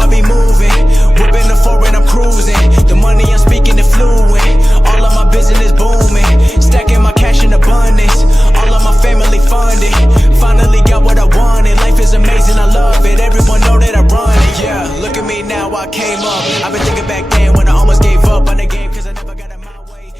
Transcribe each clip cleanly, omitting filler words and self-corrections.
I be moving. Whipping the foreign, I'm cruising. The money I'm speaking is fluent. All of my business booming. Stacking my cash in abundance. All of my family funded. Finally got what I wanted. Life is amazing, I love it. Everyone know that I run it. Yeah, look at me now, I came up. I've been thinking back then when I almost gave up on the game cause I never got in my way.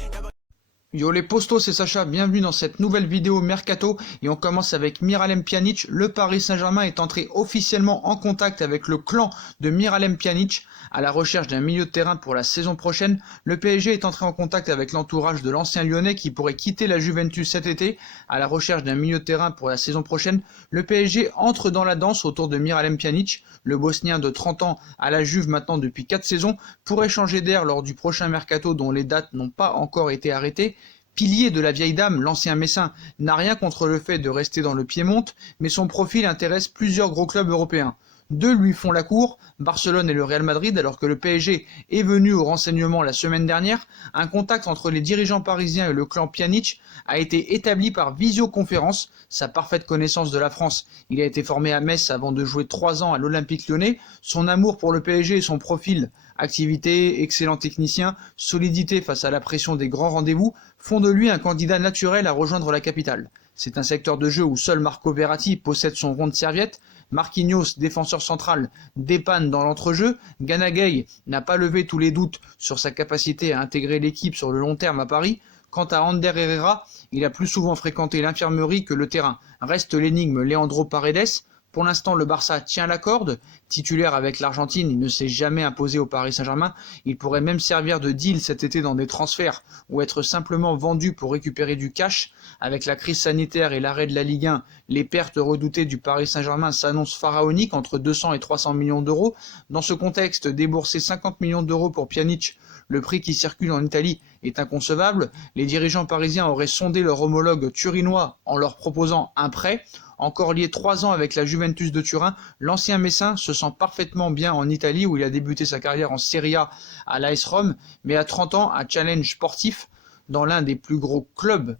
Yo les postos, c'est Sacha, bienvenue dans cette nouvelle vidéo Mercato et on commence avec Miralem Pjanic. Le Paris Saint-Germain est entré officiellement en contact avec le clan de Miralem Pjanic à la recherche d'un milieu de terrain pour la saison prochaine. Le PSG est entré en contact avec l'entourage de l'ancien Lyonnais qui pourrait quitter la Juventus cet été à la recherche d'un milieu de terrain pour la saison prochaine. Le PSG entre dans la danse autour de Miralem Pjanic. Le Bosnien de 30 ans à la Juve maintenant depuis 4 saisons pourrait changer d'air lors du prochain Mercato dont les dates n'ont pas encore été arrêtées. Pilier de la vieille dame, l'ancien Messin n'a rien contre le fait de rester dans le Piémont, mais son profil intéresse plusieurs gros clubs européens. Deux lui font la cour, Barcelone et le Real Madrid, alors que le PSG est venu au renseignement la semaine dernière. Un contact entre les dirigeants parisiens et le clan Pjanic a été établi par visioconférence. Sa parfaite connaissance de la France, il a été formé à Metz avant de jouer 3 ans à l'Olympique Lyonnais. Son amour pour le PSG et son profil, activité, excellent technicien, solidité face à la pression des grands rendez-vous, font de lui un candidat naturel à rejoindre la capitale. C'est un secteur de jeu où seul Marco Verratti possède son rond de serviette. Marquinhos, défenseur central, dépanne dans l'entrejeu. Gana Gueye n'a pas levé tous les doutes sur sa capacité à intégrer l'équipe sur le long terme à Paris. Quant à Ander Herrera, il a plus souvent fréquenté l'infirmerie que le terrain. Reste l'énigme Leandro Paredes. Pour l'instant, le Barça tient la corde. Titulaire avec l'Argentine, il ne s'est jamais imposé au Paris Saint-Germain. Il pourrait même servir de deal cet été dans des transferts ou être simplement vendu pour récupérer du cash. Avec la crise sanitaire et l'arrêt de la Ligue 1, les pertes redoutées du Paris Saint-Germain s'annoncent pharaoniques, entre 200 et 300 millions d'euros. Dans ce contexte, débourser 50 millions d'euros pour Pjanic, le prix qui circule en Italie, est inconcevable. Les dirigeants parisiens auraient sondé leur homologue turinois en leur proposant un prêt. Encore lié 3 ans avec la Juventus de Turin, l'ancien Messin se sent parfaitement bien en Italie où il a débuté sa carrière en Serie A à l'AS Rome, mais à 30 ans, un challenge sportif dans l'un des plus gros clubs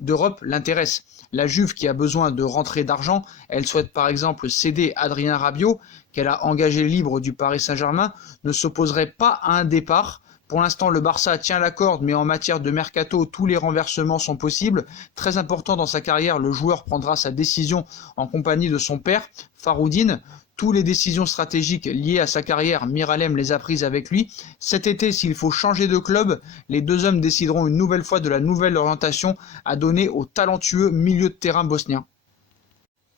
d'Europe l'intéresse. La Juve qui a besoin de rentrée d'argent, elle souhaite par exemple céder Adrien Rabiot, qu'elle a engagé libre du Paris Saint-Germain, ne s'opposerait pas à un départ. Pour l'instant, le Barça tient la corde, mais en matière de mercato, tous les renversements sont possibles. Très important dans sa carrière, le joueur prendra sa décision en compagnie de son père, Faroudine. Toutes les décisions stratégiques liées à sa carrière, Miralem les a prises avec lui. Cet été, s'il faut changer de club, les deux hommes décideront une nouvelle fois de la nouvelle orientation à donner au talentueux milieu de terrain bosnien.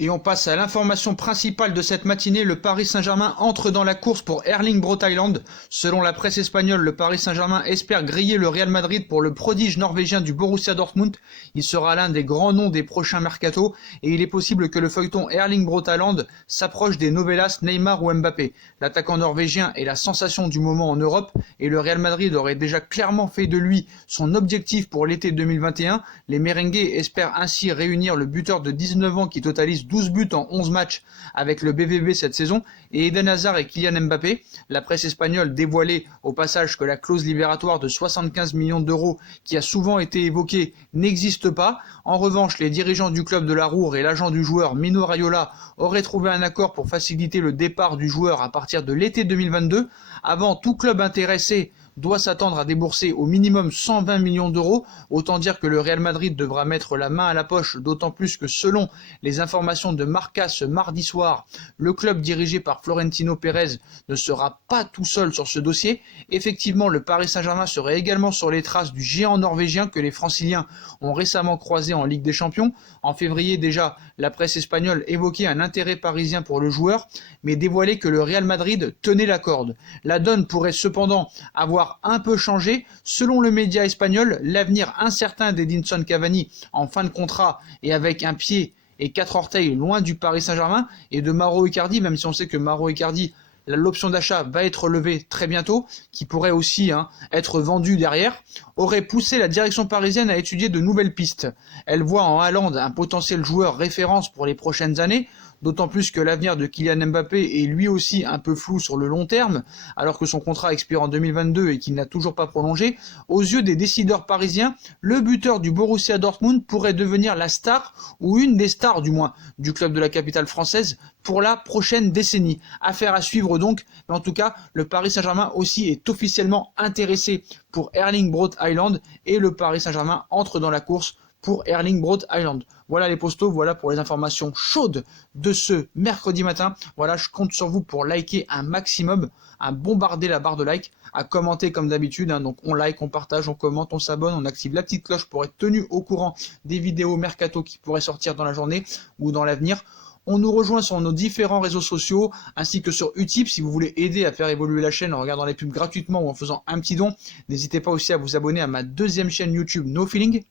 Et on passe à l'information principale de cette matinée, le Paris Saint-Germain entre dans la course pour Erling Braut Haaland. Selon la presse espagnole, le Paris Saint-Germain espère griller le Real Madrid pour le prodige norvégien du Borussia Dortmund. Il sera l'un des grands noms des prochains mercatos et il est possible que le feuilleton Erling Braut Haaland s'approche des novellas Neymar ou Mbappé. L'attaquant norvégien est la sensation du moment en Europe et le Real Madrid aurait déjà clairement fait de lui son objectif pour l'été 2021. Les merengues espèrent ainsi réunir le buteur de 19 ans qui totalise 12 buts en 11 matchs avec le BVB cette saison et Eden Hazard et Kylian Mbappé. La presse espagnole dévoilait au passage que la clause libératoire de 75 millions d'euros qui a souvent été évoquée n'existe pas. En revanche, les dirigeants du club de la Roure et l'agent du joueur Mino Raiola auraient trouvé un accord pour faciliter le départ du joueur à partir de l'été 2022. Avant, tout club intéressé doit s'attendre à débourser au minimum 120 millions d'euros. Autant dire que le Real Madrid devra mettre la main à la poche, d'autant plus que selon les informations de Marca ce mardi soir, le club dirigé par Florentino Pérez ne sera pas tout seul sur ce dossier. Effectivement, le Paris Saint-Germain serait également sur les traces du géant norvégien que les Franciliens ont récemment croisé en Ligue des Champions. En février déjà, la presse espagnole évoquait un intérêt parisien pour le joueur, mais dévoilait que le Real Madrid tenait la corde. La donne pourrait cependant avoir un peu changé. Selon le média espagnol, l'avenir incertain d'Edinson Cavani en fin de contrat et avec un pied et 4 orteils loin du Paris Saint-Germain et de Mauro Icardi, même si on sait que Mauro Icardi, l'option d'achat va être levée très bientôt, qui pourrait aussi être vendue derrière, aurait poussé la direction parisienne à étudier de nouvelles pistes. Elle voit en Haaland un potentiel joueur référence pour les prochaines années, d'autant plus que l'avenir de Kylian Mbappé est lui aussi un peu flou sur le long terme, alors que son contrat expire en 2022 et qu'il n'a toujours pas prolongé. Aux yeux des décideurs parisiens, le buteur du Borussia Dortmund pourrait devenir la star, ou une des stars du moins, du club de la capitale française pour la prochaine décennie. Affaire à suivre donc, mais en tout cas, le Paris Saint-Germain aussi est officiellement intéressé pour Erling Braut Haaland et le Paris Saint-Germain entre dans la course pour Erling Braut Haaland. Voilà les postos, voilà pour les informations chaudes de ce mercredi matin. Voilà, je compte sur vous pour liker un maximum, à bombarder la barre de like, à commenter comme d'habitude. Donc on like, on partage, on commente, on s'abonne, on active la petite cloche pour être tenu au courant des vidéos mercato qui pourraient sortir dans la journée ou dans l'avenir. On nous rejoint sur nos différents réseaux sociaux, ainsi que sur Utip si vous voulez aider à faire évoluer la chaîne en regardant les pubs gratuitement ou en faisant un petit don. N'hésitez pas aussi à vous abonner à ma deuxième chaîne YouTube No Feeling.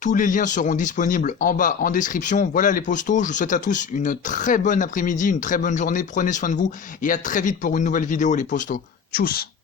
Tous les liens seront disponibles en bas en description. Voilà les postos, je vous souhaite à tous une très bonne après-midi, une très bonne journée, prenez soin de vous et à très vite pour une nouvelle vidéo les postos. Tchuss.